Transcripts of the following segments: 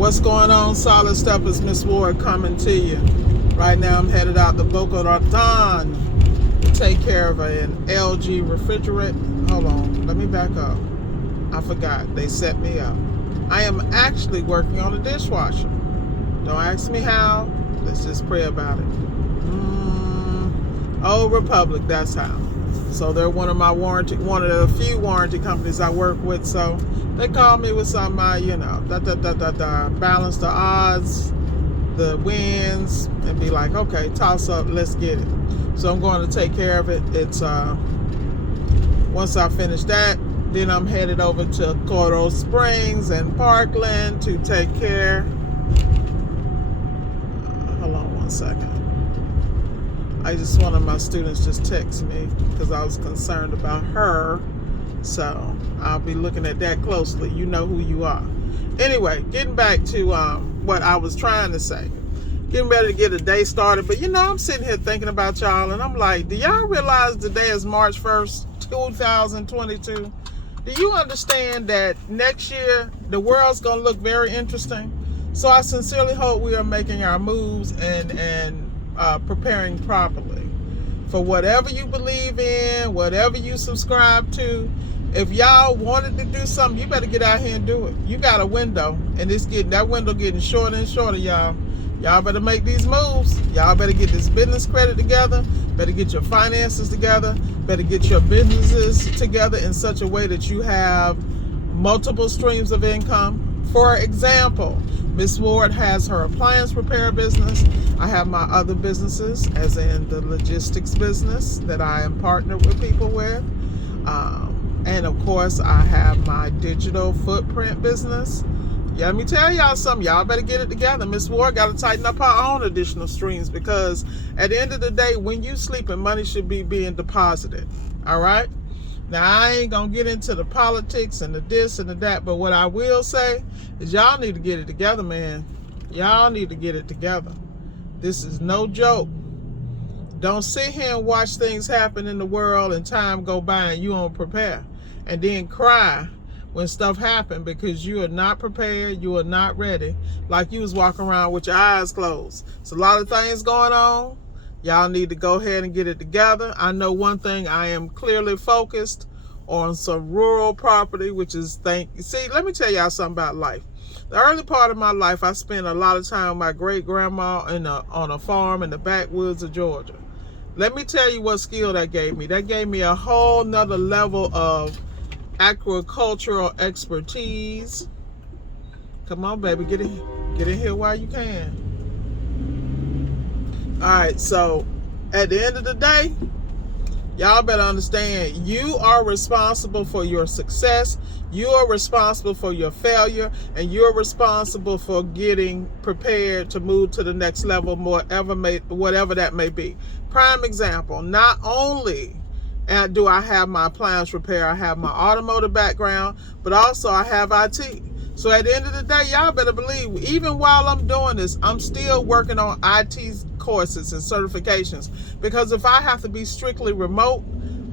What's going on, Solid Steppers? Miss Ward coming to you. Right now I'm headed out to Boca Raton to take care of an LG refrigerant. Hold on, let me back up. I forgot, they set me up. I am actually working on a dishwasher. Don't ask me how, let's just pray about it. Old Republic, that's how. So they're one of the few warranty companies I work with, so they call me with some, balance the odds, the wins, and be like, okay, toss up, let's get it. So I'm going to take care of it. It's once I finish that, then I'm headed over to Coral Springs and Parkland to take care. Hold on one second. One of my students just texted me because I was concerned about her. So I'll be looking at that closely. You know who you are. Anyway, getting back to what I was trying to say. Getting ready to get a day started. But I'm sitting here thinking about y'all, and I'm like, do y'all realize today is March 1st, 2022? Do you understand that next year the world's going to look very interesting? So I sincerely hope we are making our moves and preparing properly for whatever you believe in, whatever you subscribe to. If y'all wanted to do something, you better get out here and do it. You got a window, and that window getting shorter and shorter, y'all. Y'all better make these moves. Y'all better get this business credit together. Better get your finances together. Better get your businesses together in such a way that you have multiple streams of income. For example, Miss Ward has her appliance repair business. I have my other businesses, as in the logistics business that I am partnered with people with. And of course, I have my digital footprint business. Yeah, let me tell y'all something. Y'all better get it together. Miss Ward got to tighten up her own additional streams, because at the end of the day, when you sleeping, money should be being deposited. All right? Now, I ain't going to get into the politics and the this and the that, but what I will say is y'all need to get it together, man. Y'all need to get it together. This is no joke. Don't sit here and watch things happen in the world and time go by and you don't prepare. And then cry when stuff happen because you are not prepared, you are not ready, like you was walking around with your eyes closed. It's a lot of things going on. Y'all need to go ahead and get it together. I know one thing, I am clearly focused on some rural property, which is see, let me tell y'all something about life. The early part of my life, I spent a lot of time with my great-grandma on a farm in the backwoods of Georgia. Let me tell you what skill that gave me. That gave me a whole nother level of agricultural expertise. Come on, baby, get in here while you can. All right, so at the end of the day, y'all better understand, you are responsible for your success, you are responsible for your failure, and you're responsible for getting prepared to move to the next level, whatever that may be. Prime example, not only do I have my appliance repair, I have my automotive background, but also I have IT. So at the end of the day, y'all better believe, even while I'm doing this, I'm still working on IT courses and certifications, because if I have to be strictly remote,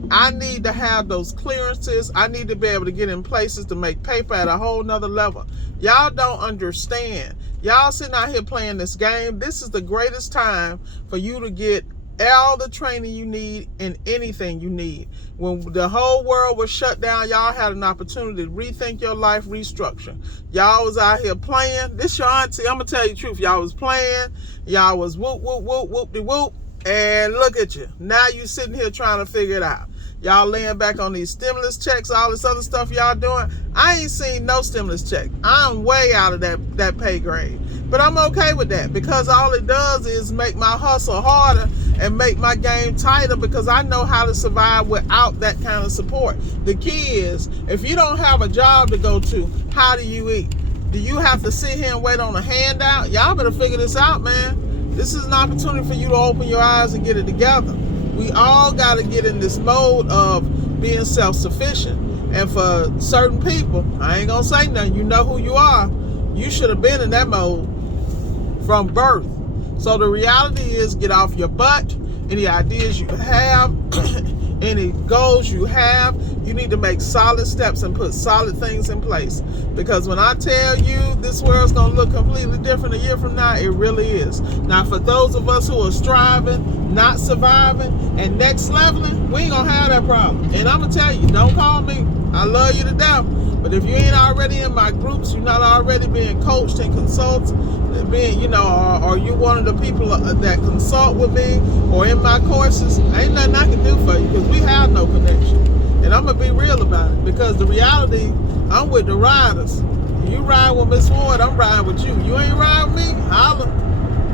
I need to have those clearances. I need to be able to get in places to make paper at a whole nother level. Y'all don't understand. Y'all sitting out here playing this game. This is the greatest time for you to get all the training you need and anything you need. When the whole world was shut down, y'all had an opportunity to rethink your life, restructure. Y'all was out here playing. This your auntie. I'm going to tell you the truth. Y'all was playing. Y'all was whoop, whoop, whoop, whoop-de-whoop. And look at you. Now you sitting here trying to figure it out. Y'all laying back on these stimulus checks, all this other stuff y'all doing. I ain't seen no stimulus check. I'm way out of that pay grade. But I'm okay with that, because all it does is make my hustle harder and make my game tighter, because I know how to survive without that kind of support. The key is, if you don't have a job to go to, how do you eat? Do you have to sit here and wait on a handout? Y'all better figure this out, man. This is an opportunity for you to open your eyes and get it together. We all got to get in this mode of being self-sufficient. And for certain people, I ain't going to say nothing, you know who you are. You should have been in that mode from birth. So the reality is, get off your butt. Any ideas you have, any goals you have, you need to make solid steps and put solid things in place. Because when I tell you this world's going to look completely different a year from now, it really is. Now, for those of us who are striving, not surviving, and next leveling, we ain't going to have that problem. And I'm going to tell you, don't call me. I love you to death. But if you ain't already in my groups, you're not already being coached and consulted, being, you know, or you one of the people that consult with me or in my courses, ain't nothing I can do for you because we have no connection. And I'm going to be real about it because the reality, I'm with the riders. You ride with Miss Ward, I'm riding with you. You ain't riding with me? Holla.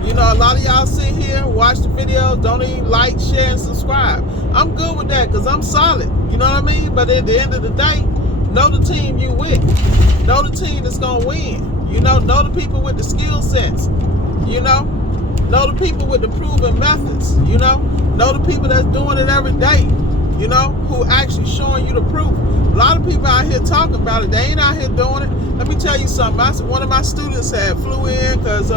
You know, a lot of y'all sit here, watch the videos, don't even like, share, and subscribe. I'm good with that because I'm solid. You know what I mean? But at the end of the day, know the team you with. Know the team that's going to win. You know the people with the skill sets. You know the people with the proven methods. You know the people that's doing it every day. You know, who actually showing you the proof. A lot of people out here talking about it. They ain't out here doing it. Let me tell you something. One of my students flew in because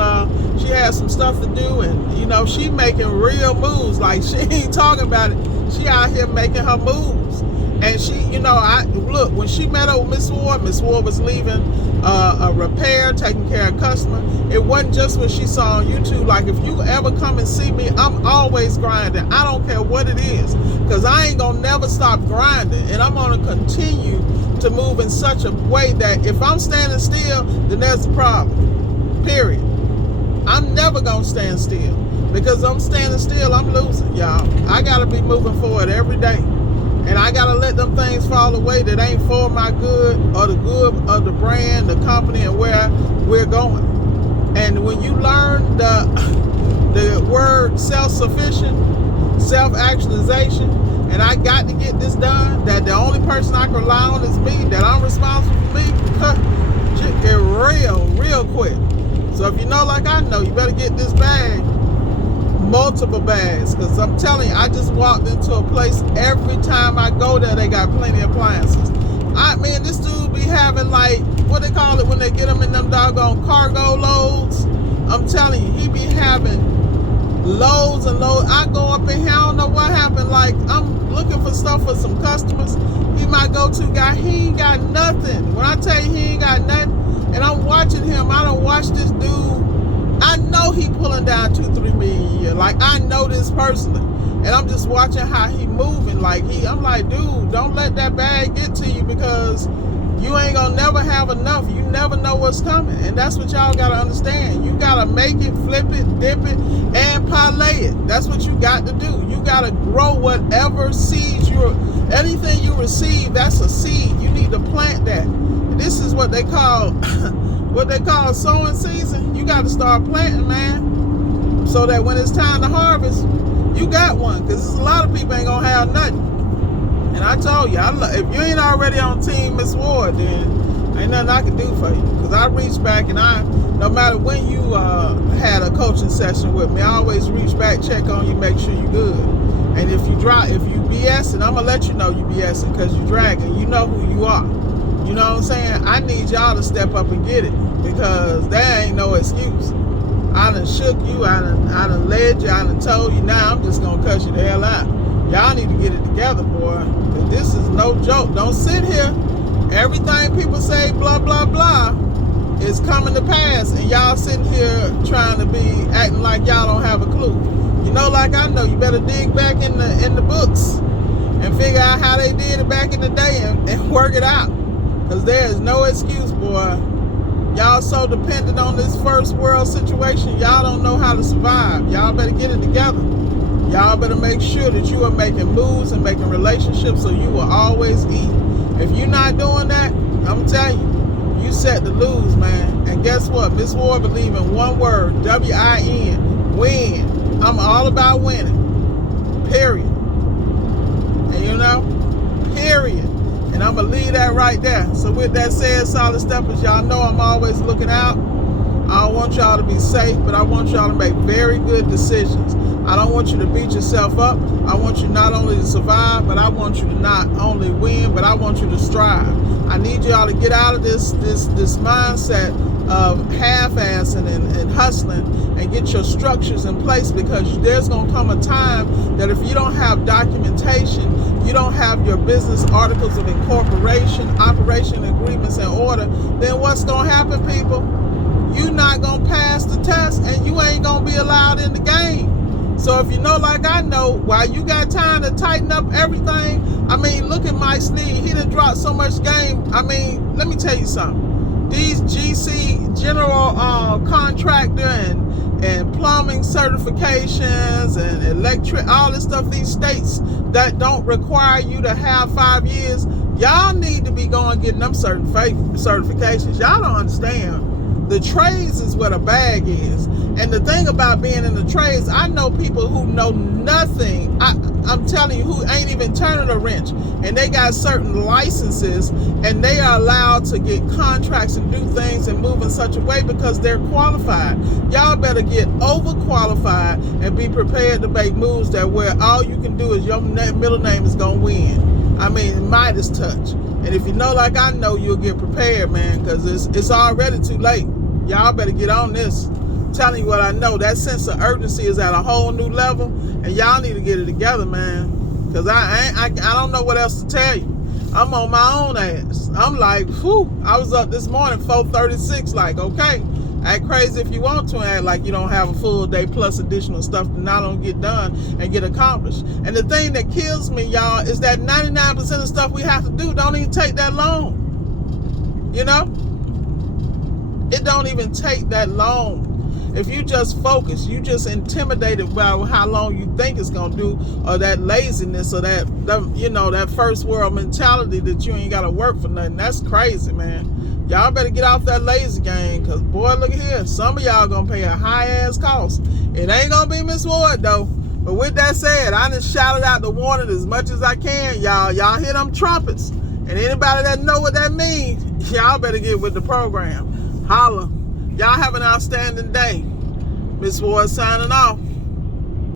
she had some stuff to do. And, you know, she making real moves. Like, she ain't talking about it. She out here making her moves. And she, you know, look, when she met up with Miss Ward was leaving a repair, taking care of customer. It wasn't just what she saw on YouTube. Like, if you ever come and see me, I'm always grinding. I don't care what it is, because I ain't gonna never stop grinding, and I'm gonna continue to move in such a way that if I'm standing still, then there's a problem. Period. I'm never gonna stand still, because I'm standing still, I'm losing, y'all. I gotta be moving forward every day. And I gotta let them things fall away that ain't for my good or the good of the brand, the company, and where we're going. And when you learn the word self-sufficient, self-actualization, and I got to get this done, that the only person I can rely on is me, that I'm responsible for me, shit get real quick. So if you know like I know, you better get this bag. Multiple bags, because I'm telling you, I just walked into a place, every time I go there, they got plenty of appliances. Man, this dude be having, like, what they call it when they get them in them doggone cargo loads. I'm telling you, he be having loads and loads. I go up in here, I don't know what happened. Like, I'm looking for stuff for some customers. He my go-to guy. He ain't got nothing. When I tell you he ain't got nothing, and I'm watching him, I don't watch this dude. I know he pulling down 2-3 million a year. Like, I know this personally. And I'm just watching how he moving. Like, I'm like, dude, don't let that bag get to you, because you ain't gonna never have enough. You never know what's coming. And that's what y'all gotta understand. You gotta make it, flip it, dip it, and parlay it. That's what you got to do. You gotta grow whatever seeds anything you receive, that's a seed. You need to plant that. And this is what they call sowing season. You got to start planting, man, so that when it's time to harvest, you got one. Because a lot of people ain't gonna have nothing. And I told you, if you ain't already on Team Miss Ward, then ain't nothing I can do for you. Because I reach back, and no matter when you had a coaching session with me, I always reach back, check on you, make sure you good. And if you BSing, I'm gonna let you know you BSing, because you dragging. You know who you are. You know what I'm saying? I need y'all to step up and get it, because there ain't no excuse. I done shook you, I done led you, I done told you. Now I'm just gonna cuss you the hell out. Y'all need to get it together, boy. Cause this is no joke. Don't sit here. Everything people say, blah, blah, blah, is coming to pass, and y'all sitting here trying to be acting like y'all don't have a clue. You know, like I know, you better dig back in the books and figure out how they did it back in the day and work it out. Because there is no excuse, boy. Y'all so dependent on this first world situation, y'all don't know how to survive. Y'all better get it together. Y'all better make sure that you are making moves and making relationships so you will always eat. If you're not doing that, I'm telling you, you set to lose, man. And guess what? Miss Ward believe in one word, W-I-N, win. I'm all about winning, period. And you know, period. And I'm going to leave that right there. So with that said, solid steppers, y'all know I'm always looking out. I don't want y'all to be safe, but I want y'all to make very good decisions. I don't want you to beat yourself up. I want you not only to survive, but I want you to not only win, but I want you to strive. I need y'all to get out of this mindset of half-assing and hustling, and get your structures in place, because there's going to come a time that if you don't have documentation, you don't have your business articles of incorporation, operation agreements in order, then what's going to happen, people? You're not going to pass the test, and you ain't going to be allowed in the game. So if you know, like I know, while you got time to tighten up everything, I mean, look at Mike Sneed. He done dropped so much game. I mean, let me tell you something. These GC general contractor and plumbing certifications and electric, all this stuff, these states that don't require you to have 5 years, y'all need to be going getting them certifications. Y'all don't understand. The trades is where the bag is. And the thing about being in the trades, I know people who know nothing. I'm telling you, who ain't even turning a wrench. And they got certain licenses, and they are allowed to get contracts and do things and move in such a way because they're qualified. Y'all better get overqualified and be prepared to make moves that where all you can do is your middle name is going to win. I mean, Midas touch. And if you know, like I know, you'll get prepared, man, because it's already too late. Y'all better get on this. I'm telling you what I know. That sense of urgency is at a whole new level, and y'all need to get it together, man. Because I don't know what else to tell you. I'm on my own ass. I'm like, whew. I was up this morning, 4:36, like, okay, act crazy if you want to, act like you don't have a full day plus additional stuff that not don't get done and get accomplished. And the thing that kills me, y'all, is that 99% of stuff we have to do don't even take that long. You know? It don't even take that long. If you just focus, you just intimidated by how long you think it's gonna do, or that laziness, or that you know, that first world mentality that you ain't gotta work for nothing. That's crazy, man. Y'all better get off that lazy game, because boy, look at here. Some of y'all gonna pay a high ass cost. It ain't gonna be Miss Ward though. But with that said, I done shouted out the warning as much as I can, y'all. Y'all hear them trumpets. And anybody that know what that means, y'all better get with the program. Holla. Y'all have an outstanding day. Miss Ward signing off.